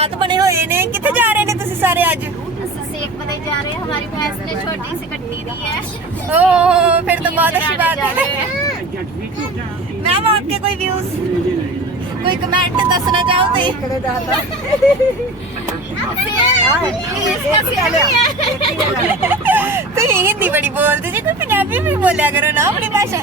ਹਾਲਾਤ ਬਣੇ ਹੋਏ ਨੇ। ਕਿੱਥੇ ਜਾ ਰਹੇ ਨੇ ਤੁਸੀਂ ਸਾਰੇ ਅੱਜ? ਅਸੀਂ ਸੇਖ ਬਣੇ ਜਾ ਰਹੇ ਹਾਂ। ਹਮਾਰੀ ਭੈਂਸ ਨੇ ਛੋਟੀ सी गड्डी दी है ਓ ਫਿਰ ਤਾਂ ਬਹੁਤ ਅੱਛੀ ਬਾਤ ਹੈ। ਮੈਮ ਆਪਕੇ ਕੋਈ ਵਿਊਜ਼ ਕੋਈ ਕਮੈਂਟ ਦੱਸਣਾ ਚਾਹੋ ਤੁਸੀਂ? ਹਿੰਦੀ ਬੜੀ ਬੋਲਦੇ ਜੇ। ਕੋਈ ਪੰਜਾਬੀ ਵੀ ਬੋਲਿਆ ਕਰੋ ਨਾ ਆਪਣੀ ਭਾਸ਼ਾ।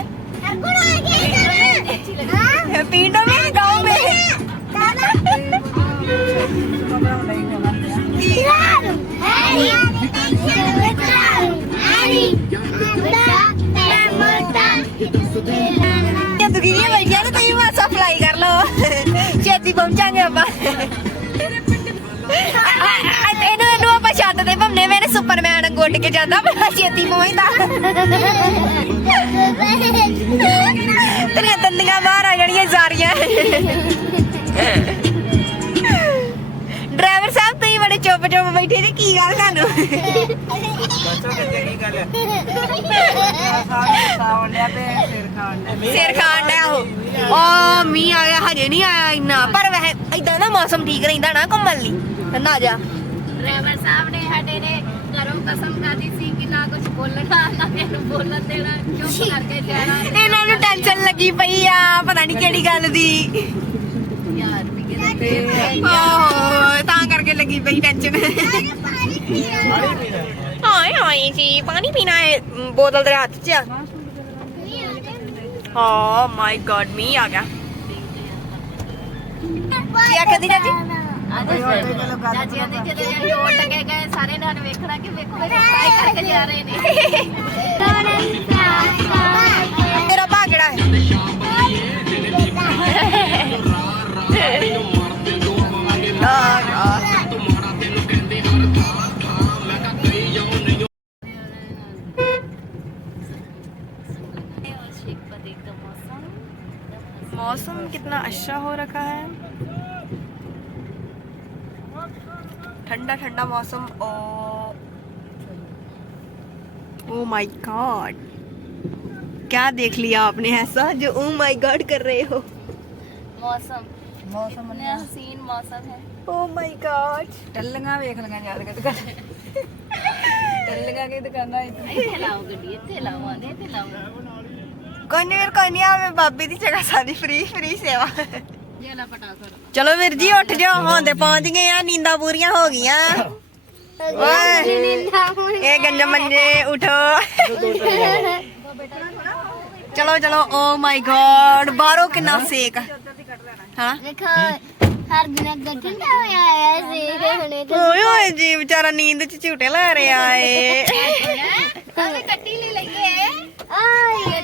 ਦੇ ਸੁਪਰਮੈਨ ਗੁੱਡ ਕੇ ਜਾਂਦਾ ਬੜਾ ਛੇਤੀ ਪਹੁੰਚਦਾ। ਤੇਰੀਆਂ ਦੰਦੀਆਂ ਬਾਹਰ ਆ ਜਾਣੀਆਂ ਸਾਰੀਆਂ। ਡਰਾਈਵਰ ਸਾਹਿਬ, ਤੁਸੀਂ ਬੜੇ ਚੁੱਪ ਚੁੱਪ ਬੈਠੇ ਜੀ, ਕੀ ਗੱਲ ਤੁਹਾਨੂੰ? ਦੱਸੋ ਕਿ ਕਿਹੜੀ ਗੱਲ ਹੈ ਸਾਰੇ ਸਾਵਣ ਤੇ ਸਿਰ ਖਾਣ ਲਿਆ ਸਿਰ ਖਾਣ ਡਿਆ ਉਹ। ਉਹ ਮੀਂਹ ਆ ਹਜੇ ਨਹੀਂ ਆਇਆ ਇੰਨਾ, ਪਰ ਵੈਸੇ ਇਦਾਂ ਨਾ ਮੌਸਮ ਠੀਕ ਰਹਿੰਦਾ ਨਾ ਘੁੰਮਣ ਲਈ। ਨਾ ਜਾ। ਡਰਾਈਵਰ ਸਾਹਿਬ ਨੇ ਸਾਡੇ ਨੇ ਘਰੋਂ ਕਸਮ ਖਾਦੀ ਸੀ ਕਿ ਨਾ ਕੁਝ ਬੋਲਣਾ ਨਾ ਇਹਨੂੰ ਬੋਲਣ ਦੇਣਾ ਚੁੱਪ ਕਰਕੇ ਜਾਣਾ ਇਹਨਾਂ ਨੂੰ ਟੈਨਸ਼ਨ ਲੱਗੀ ਪਈ ਆ ਪਤਾ ਨਹੀਂ ਕਿਹੜੀ ਗੱਲ ਦੀ। ਯਾਰ ਵੀ ਕਿਤੇ ਓਹ ਤਾਂ ਕਰਕੇ ਲੱਗੀ ਪਈ ਟੈਨਸ਼ਨ ਹਾਏ ਹਾਏ ਜੀ ਪਾਣੀ ਪੀਣਾ ਹੈ ਬੋਤਲ ਤੇਰੇ ਹੱਥ 'ਚ ਆ। ਓ ਮਾਈ ਗॉड ਮੀ ਆ ਗਿਆ। ਕੀ ਆਖਦੀ ਚਾਚੀ ਚਾਚੀ ਆਂਦੀ ਜਦੋਂ ਜਿਹੜੇ ਰੋਡ ਲੱਗੇ ਗਏ ਸਾਰੇ ਨਾਲ ਵੇਖਣਾ ਕਿ ਵੇਖੋ ਵੇਖੋ ਟਰਾਈ ਕਰਕੇ ਜਾ ਰਹੇ ਨੇ ਤੇਰਾ ਭਾ ਕਿਹੜਾ ਹੈ ਆ मौसम कितना अच्छा हो रखा है ठंडा ठंडा मौसम ओ ओ माय गॉड क्या देख लिया आपने ऐसा जो ओ माय गॉड कर रहे हो ਮੌਸਮ ਮੌਸਮ ਕਿੰਨਾ ਹਸੀਨ ਮੌਸਮ ਹੈ ओ माय गॉड ਟੱਲੀਆਂ ਵੇਖ ਲਈਆਂ ਯਾਦ ਕਰ ਦੁਕਾਨ ਟੱਲੀਆਂ ਕੀ ਦੁਕਾਨਾਂ ਇੱਥੇ ਇੱਥੇ ਲਾਓ ਗੱਡੀ ਇੱਥੇ ਲਾਵਾਂਗੇ ਇੱਥੇ ਲਾਵਾਂਗੇ कोई नहीं फिर कोई नहीं आवे बाबी दी जगह सारी फ्री फ्री सेवा ਜੇਲਾ ਪਟਾਕੜ ਚਲੋ ਵੀਰ ਜੀ ਉੱਠ ਜਾਓ। ਤੇ ਪਹੁੰਚ ਗਏ ਆ ਨੀਂਦਾਂ ਪੂਰੀਆਂ ਹੋ ਗਈਆਂ। ਓਏ ਇਹ ਗੰਜ ਮੰਜੇ ਉਠੋ। ਚਲੋ ਚਲੋ ਓ ਮਾਈ ਗॉड ਬਾਹਰੋਂ ਕਿੰਨਾ ਸੇਕ। ਹਾਂ? ਦੇਖੋ ਹਰ ਦਿਨ ਅੱਗੇ ਠੰਡਾ ਹੋਇਆ ਹੈ ਸੀ ਹੁਣੇ ਓਏ ਓਏ ਜੀ ਵਿਚਾਰਾ ਨੀਂਦ ਚ ਝੂਟੇ ਲੈ ਰਿਹਾ ਏ। ਕੱਟੀ ਲਈ ਲਈਏ ਆਏ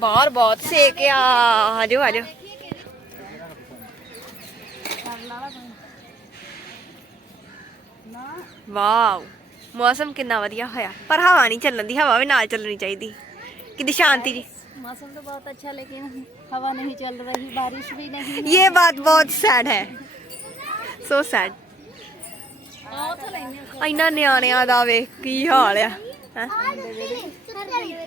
ਬਾਹਰ ਬਹੁਤ ਸੇਕ ਆ ਆਜੋ ਆਜੋ ਵਾਓ ਮੌਸਮ ਕਿੰਨਾ ਵਧੀਆ ਹੋਇਆ ਪਰ ਹਵਾ ਨਹੀਂ ਚੱਲਣ ਦੀ ਹਵਾ ਵੀ ਨਾਲ ਚੱਲਣੀ ਚਾਹੀਦੀ ਕਿੰਨੀ ਸ਼ਾਂਤੀ ਜੀ मौसम तो बहुत अच्छा लेकिन हवा नहीं चल रही बारिश भी नहीं ये बात बहुत सैड है ਸੋ ਸੈਡ आओ तो लेने ਇੰਨਾ ਨਿਆਣਿਆਂ ਦਾ ਵੇਖ ਕੀ ਹਾਲ ਆ ਹੈਂ?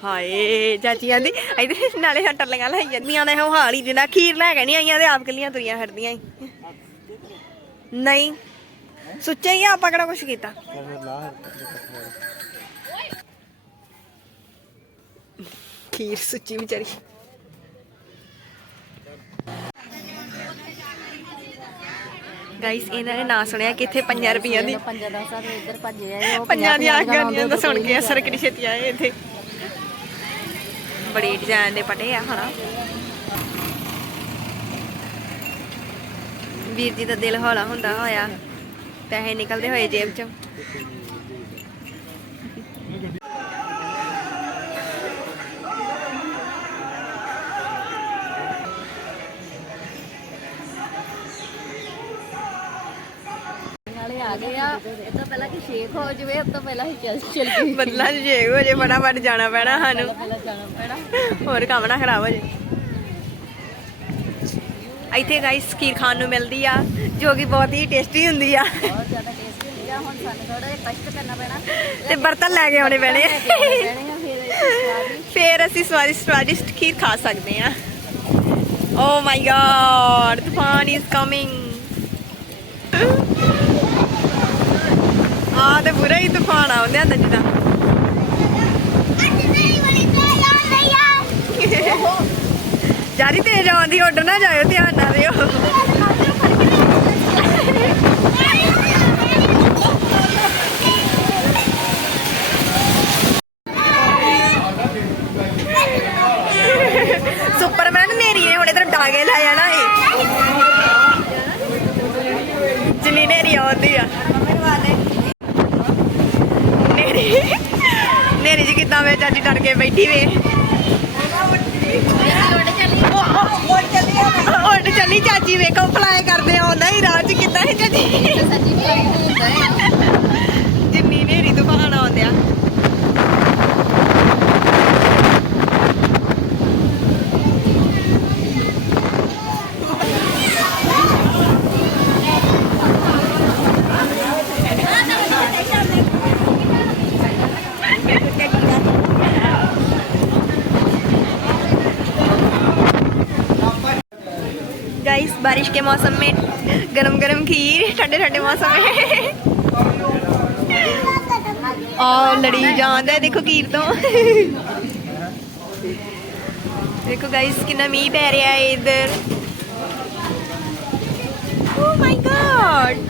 ਹਾਏ ਚਾਚੀ ਆਂਦੀ ਇਧਰ ਨਾਲੇ ਹਟਰ ਲਗਾ ਜਾਂਦੀਆਂ ਨੇ, ਉਹ ਹਾਲ ਹੀ ਜਿੰਦਾ ਖੀਰ ਲੈ ਕੇ ਨਹੀਂ ਆਈਆਂ ਤੇ ਆਪ ਕੱਲੀਆਂ ਤੁਰੀਆਂ ਫਿਰਦੀਆਂ ਈ। ਨਹੀਂ, ਸੁੱਚੇ ਹੀ ਆਪਾਂ ਕਿਹੜਾ ਕੁਛ ਕੀਤਾ? ਖੀਰ ਸੁੱਚੀ ਵਿਚਾਰੀ। ਗਾਇਸ ਇਹਨਾਂ ਨੇ ਨਾ ਸੁਣਿਆ ਕਿ ਇੱਥੇ 5 ਰੁਪਈਆ ਦੀ ਪੰਜਾਂ ਦਾ ਸਰ ਇੱਧਰ ਭੱਜੇ ਆਏ ਉਹ ਪੰਜਾਂ ਦੀਆਂ ਗਾਣੀਆਂ ਦਾ ਸੁਣ ਕੇ ਅਸਰ ਕਿਹੜੀ ਛੇਤੀ ਆਏ ਇੱਥੇ। ਬੜੇ ਡਿਜ਼ਾਈਨ ਦੇ ਪਟੇ ਆ ਹਨਾ। ਵੀਰ ਜੀ ਦਾ ਦਿਲ ਹੌਲਾ ਹੁੰਦਾ ਹੋਇਆ। ਪੈਸੇ ਨਿਕਲਦੇ ਹੋਏ ਜੇਬ ਚੋਂ। ਆ ਗਏ ਆ। ਇਹ ਤੋਂ ਪਹਿਲਾਂ ਕਿ ਸ਼ੇਕ ਹੋ ਜਵੇ ਉਸ ਤੋਂ ਪਹਿਲਾਂ ਹੀ ਚੱਲ ਚੱਲ ਗਈ। ਬਦਲਾ ਚ ਜੇ ਹੋ ਜੇ ਫਟਾਫਟ ਜਾਣਾ ਪੈਣਾ ਸਾਨੂੰ। ਪਹਿਲਾਂ ਜਾਣਾ ਪੈਣਾ। ਹੋਰ ਕੰਮ ਨਾ ਖਰਾਬ ਹੋ ਜੇ ਇੱਥੇ ਗਾਇਸ ਖੀਰ ਖਾਣ ਨੂੰ ਮਿਲਦੀ ਆ ਜੋ ਕਿ ਬਹੁਤ ਹੀ ਟੇਸਟੀ ਹੁੰਦੀ ਆ। ਬਹੁਤ ਜ਼ਿਆਦਾ ਟੇਸਟੀ ਹੁੰਦੀ ਆ ਹੁਣ ਸਾਨੂੰ ਥੋੜਾ ਜਿਹਾ ਕਸ਼ਟ ਕਰਨਾ ਪੈਣਾ। ਤੇ ਬਰਤਨ ਲੈ ਕੇ ਆਉਣੇ ਪੈਣੇ ਆ। ਲੈਣੇ ਆ ਫਿਰ ਸਵਾਦ ਅਸੀਂ ਸਵਾਦਿਸ਼ਟ ਸਵਾਦਿਸ਼ਟ ਖੀਰ ਖਾ ਸਕਦੇ ਆ। Oh ਤੂਫਾਨ is coming. ਆ ਤੇ ਬੁਰਾ ਹੀ ਤੂਫਾਨ ਆਉਂਦੇ ਆ ਜਿੱਦਾਂ ਜਾਰੀ ਤੇਜ਼ ਆਉਂਦੀ ਉੱਡ ਨਾ ਜਾਇਓ ਧਿਆਨ ਨਾਲ ਰਿਓ ਸੁਪਰਮੈਨ ਨੇਰੀ ਨੇ ਹੁਣ ਇਧਰ ਡਾਂਗੇ ਲੈ ਜਾਣਾ ਏ ਜਿੰਨੀ ਨੇਰੀ ਆਉਂਦੀ ਆ ਨੇਰੀ ਨੇਰੀ ਜੀ ਕਿਦਾਂ ਵੇ ਚਾਚੀ ਡਰ ਕੇ ਬੈਠੀ ਵੇ। ਉੱਡ ਚੱਲੀ ਚਾਚੀ ਵੇਖੋ ਫਲਾਈ ਕਰਦੇ ਆਉਂਦਾ ਹੀ ਚ ਕਿੱਦਾਂ ਹੈ ਚਾਚੀ? ਜਿੰਨੀ ਨੇਰੀ ਤੂਫਾਨ ਆਉਂਦਿਆ। गाइस बारिश के मौसम में गरम गरम खीर ठंडे ठंडे मौसम में। और लड़ी ਜਾਂਦਾ ਹੈ ਦੇਖੋ ਖੀਰ ਤੋਂ ਦੇਖੋ ਗਾਇਸ ਕਿੰਨਾ ਮੀਂਹ ਪੈ ਰਿਹਾ ਹੈ ਇਧਰ ਓ ਮਾਈ ਗॉड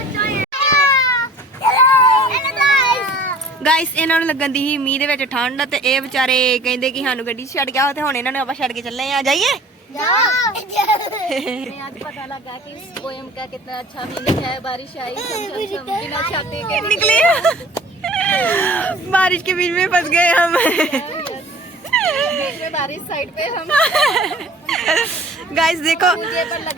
ਗਾਇਸ ਇਹਨਾਂ ਨੂੰ ਲੱਗਣ ਦੀ ਹੀ ਮੀਂਹ ਦੇ ਵਿੱਚ ਠੰਡ ਤੇ ਇਹ ਵਿਚਾਰੇ ਕਹਿੰਦੇ ਕਿ ਸਾਨੂੰ ਗੱਡੀ ਛੱਡ ਗਿਆ ਤੇ ਹੁਣ ਇਹਨਾਂ ਨੇ ਆਪਾਂ ਛੱਡ ਕੇ ਚੱਲੇ ਆ ਜਾਈਏ हमें आज पता लगा कि इस पोएम का कितना अच्छा मीनिंग है बारिश आई चम चम चम बिना छाते के निकले बारिश के बीच में फंस गए हम बारिश साइड पे हम गाइस देखो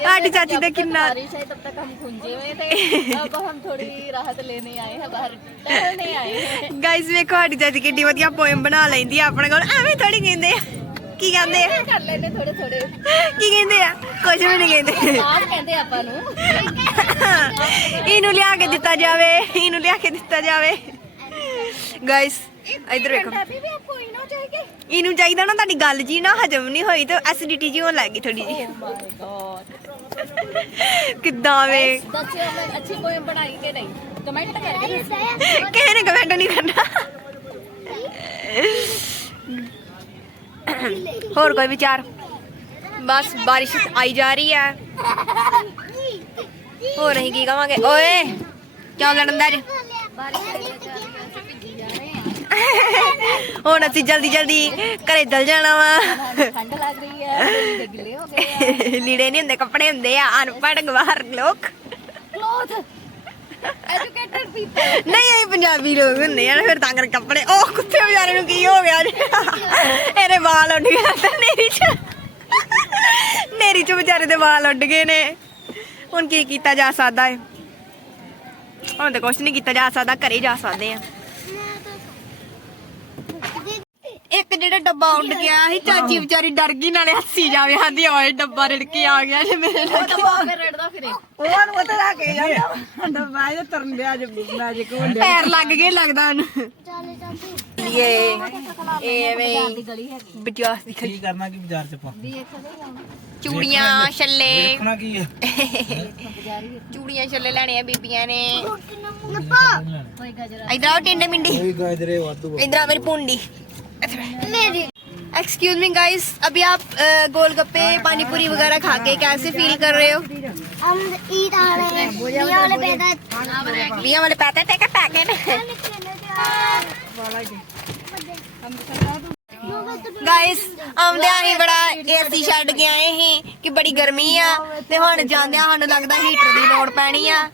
आटी चाची देखिए ना बारिश है तब तक हम खुंजे हुए थे अब हम थोड़ी राहत लेने आए हैं बाहर टहलने आए हैं गाइस देखो आटी चाची कितनी ਵਧੀਆ ਪੋਇਮ ਬਣਾ ਲੈਂਦੀ ਆ ਆਪਣੇ ਕੋਲ ਐਵੇਂ ਥੋੜੀ ਕਹਿੰਦੇ ਆ ਕੀ ਕਹਿੰਦੇ ਆ? ਕਰ ਲੈਨੇ ਥੋੜੇ ਥੋੜੇ ਕੀ ਕਹਿੰਦੇ ਆ? ਕੁਝ ਵੀ ਨਹੀਂ ਕਹਿੰਦੇ। ਆਪ ਕਹਿੰਦੇ ਆਪਾਂ ਨੂੰ। ਇਹਨੂੰ ਲਿਆ ਕੇ ਦਿੱਤਾ ਜਾਵੇ ਇਹਨੂੰ ਲਿਆ ਕੇ ਦਿੱਤਾ ਜਾਵੇ। ਗਾਇਸ ਇਧਰ ਵੇਖੋ। ਇਹਨੂੰ ਚਾਹੀਦਾ ਨਾ ਤੁਹਾਡੀ ਗੱਲ ਜੀ ਨਾ ਹਜਮ ਨਹੀਂ ਹੋਈ ਤੇ ਐਸਿਡਿਟੀ ਜੀ ਹੋਣ ਲੱਗੀ ਥੋੜੀ ਜੀ oh ਕਿੱਦਾਂ ਵੇ? ਦੱਸਿਓ ਮੈਂ ਅੱਛੀ ਪੋਇਮ ਬਣਾਈ ਕਿ ਨਹੀਂ? ਕਮੈਂਟ ਕਰਕੇ ਕਿਸੇ ਨੇ ਕਮੈਂਟ ਨਹੀਂ ਕਰਨਾ। ਹੋਰ ਕੋਈ ਵਿਚਾਰ? ਬਸ ਬਾਰਿਸ਼ ਆਈ ਜਾ ਰਹੀ ਹੈ ਹੋਰ ਅਸੀਂ ਕੀ ਕਵਾਂਗੇ? ਓਏ ਕਿਉਂ ਲੜਨ ਦਾ ਹੁਣ ਅਸੀਂ ਜਲਦੀ ਜਲਦੀ ਘਰੇ ਚਲ ਜਾਣਾ ਵਾ। ਠੰਡ ਲੱਗ ਰਹੀ ਹੈ ਲੀੜੇ ਨਹੀਂ ਹੁੰਦੇ ਕੱਪੜੇ ਹੁੰਦੇ ਆ ਅਨਪੜ੍ਹ ਗਵਾਰ ਲੋਕ। ਐਜੂਕੇਟਡ ਪੀਪਲ ਨਹੀਂ ਇਹ ਪੰਜਾਬੀ ਲੋਕ ਹੁੰਦੇ ਆ ਨਾ, ਫਿਰ ਤਾਂ ਕਰਕੇ ਕੱਪੜੇ ਉਹ ਕੁੱਤੇ ਵਿਚਾਰੇ ਨੂੰ ਕੀ ਹੋ ਗਿਆ ਜੀ? ਇਹਦੇ ਵਾਲ ਉੱਡ ਗਏ ਤੇ ਨੇਰੀ ਚ। ਨੇਰੀ ਚ ਵਿਚਾਰੇ ਦੇ ਵਾਲ ਉੱਡ ਗਏ ਨੇ। ਹੁਣ ਕੀ ਕੀਤਾ ਜਾ ਸਕਦਾ ਹੈ ਹੁਣ ਤਾਂ ਕੁਛ ਨਹੀਂ ਕੀਤਾ ਜਾ ਸਕਦਾ, ਘਰੇ ਜਾ ਸਕਦੇ ਆ। ਇੱਕ ਜਿਹੜਾ ਡੱਬਾ ਉੱਡ ਗਿਆ ਸੀ ਚਾਚੀ ਵਿਚਾਰੀ ਡਰ ਗਈ ਨਾਲੇ ਹੱਸੀ ਜਾਵੇ। ਆਂਦੀ ਓਏ ਡੱਬਾ ਰੜ ਕੇ ਆ ਗਿਆ ਜੇ ਮੇਰੇ ਨਾਲ ਫਿਰ ਰੜਦਾ ਫਿਰੇ। ਉਹਨਾਂ ਨੂੰ ਪਤਾ ਲੱਗ ਗਿਆ ਡੱਬਾ ਇਹ ਤਰਨ ਦੇ ਅੱਜ ਮੈਜਿਕ ਹੁੰਦਾ ਪੈਰ ਲੱਗ ਗਏ ਲੱਗਦਾ ਉਹਨੂੰ। ਇਹ ਇਹ ਵੇ ਦੀ ਕੀ ਕਰਨਾ ਕੀ ਬਾਜ਼ਾਰ ਚ ਪਾ ਚੂੜੀਆਂ ਛੱਲੇ। ਦੇਖਣਾ ਕੀ ਹੈ ਚੂੜੀਆਂ ਛੱਲੇ ਲੈਣੇ ਆ ਬੀਬੀਆਂ ਨੇ। ਕੋਈ ਗਾਜਰ ਇਧਰ ਆਓ ਮਿੰਡੀ ਕੋਈ मेरी पूंडी एक्सक्यूज मी गाइस अभी आप अ, गोलगप्पे पानी पूरी वगैरह खा के कैसे फील कर रहे हो हम ईद आ रहे हैं ये वाले पैदा बीया वाले पैकेट है क्या पैकेट ਗਾਇਸ ਆਉਂਦਿਆਂ ਹੀ ਬੜਾ ਏਸੀ ਛੱਡ ਕੇ ਆਏ ਸੀ ਕਿ ਬੜੀ ਗਰਮੀ ਆ ਤੇ ਹੁਣ ਜਾਂਦਿਆਂ ਸਾਨੂੰ ਲੱਗਦਾ ਹੀਟਰ ਦੀ ਲੋੜ ਪੈਣੀ ਆ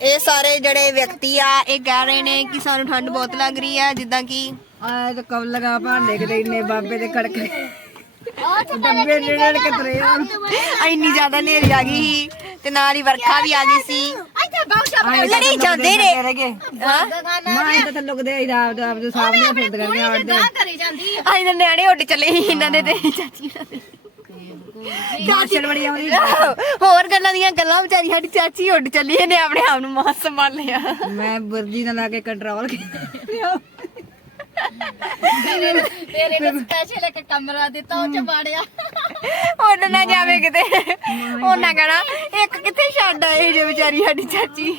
ਇਹ ਸਾਰੇ ਜਿਹੜੇ ਵਿਅਕਤੀ ਆ ਇਹ ਕਹਿ ਰਹੇ ਨੇ ਕਿ ਸਾਨੂੰ ਠੰਡ ਬਹੁਤ ਲੱਗ ਰਹੀ ਆ ਜਿੱਦਾਂ ਕਿ ਆਏ ਤਾਂ ਕਬ ਲਗਾ ਭਾਂਡੇ ਕਿਤੇ ਇੰਨੇ ਬਾਬੇ ਦੇ ਖੜਕ ਡੱਬੇ ਜਿਹੜੇ ਕਿਤਰੇ ਇੰਨੀ ਜ਼ਿਆਦਾ ਨੇਰੀ ਆ ਗਈ ਸੀ ਤੇ ਨਾਲ ਹੀ ਵਰਖਾ ਵੀ ਆ ਗਈ ਸੀ। ਲੜੀ ਜਾਂਦੇ ਨੇ ਹਾਂ? ਮਾਂ ਲੁਕਦੇ ਰਾਤ ਦੇ ਸਾਹਮਣੇ ਆੜਦੇ। ਨਿਆਣੇ ਉੱਡ ਚੱਲੇ ਸੀ ਇਹਨਾਂ ਦੇ ਤੇ। ਚਾਚੀ ਨਾਲ ਦੇ। ਮਾਰਸ਼ਲ ਬੜੀ ਆਉਂਦੀ। ਹੋਰ ਗੱਲਾਂ ਦੀਆਂ ਗੱਲਾਂ ਵਿਚਾਰੀ ਸਾਡੀ ਚਾਚੀ ਉੱਡ ਚੱਲੀ ਇਹਨੇ ਆਪਣੇ ਆਪ ਨੂੰ ਮਾਸ ਸੰਭਾਲਿਆ। ਮੈਂ ਵਰਜੀ ਨਾਲ ਲਾ ਕੇ ਕੰਟਰੋਲ ਕੀਤਾ। ਤੇਰੇ ਨੇ ਸਪੈਸ਼ਲ ਇੱਕ ਕਮਰਾ ਦਿੱਤਾ ਉਹ ਚ ਬਾੜਿਆ ਉੱਡ ਨਾ ਜਾਵੇ ਕਿਤੇ। ਉਹਨਾਂ ਕਹਣਾ ਇੱਕ ਕਿੱਥੇ ਛੱਡ ਆਏ ਜੇ ਵਿਚਾਰੀ ਸਾਡੀ ਚਾਚੀ।